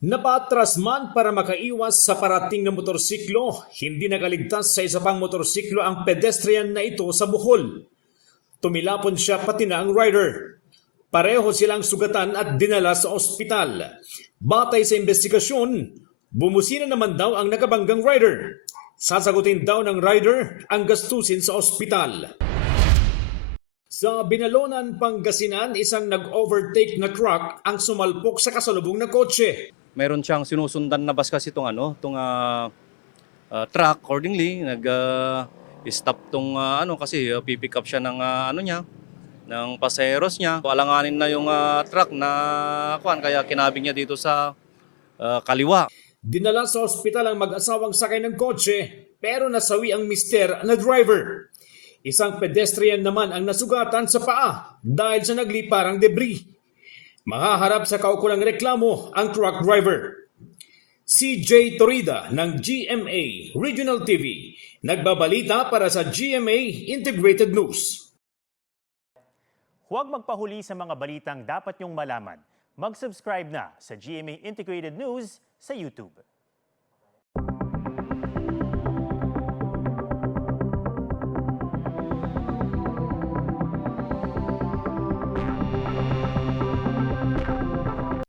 Napatras man para makaiwas sa parating na motorsiklo, hindi nakaligtas sa isa pang motorsiklo ang pedestrian na ito sa Bohol. Tumilapon siya pati na ang rider. Pareho silang sugatan at dinala sa ospital. Batay sa investigasyon, bumusina naman daw ang nakabanggang rider. Sasagutin daw ng rider ang gastusin sa ospital. Sa Binalonan, Pangasinan, isang nag-overtake na truck ang sumalpok sa kasalubong na kotse. Meron siyang sinusundan na bus kasi itong truck. Accordingly, nag-stop kasi pipick up siya ng ng pasaheros niya. Alanganin na yung truck na kaya kinabig niya dito sa kaliwa. Dinala sa ospital ang mag-asawang sakay ng kotse pero nasawi ang mister na driver. Isang pedestrian naman ang nasugatan sa paa dahil sa nagliparang debris. Mahaharap sa kaukulang reklamo ang truck driver. CJ Torida ng GMA Regional TV, nagbabalita para sa GMA Integrated News. Huwag magpahuli sa mga balitang dapat niyong malaman. Mag-subscribe na sa GMA Integrated News sa YouTube.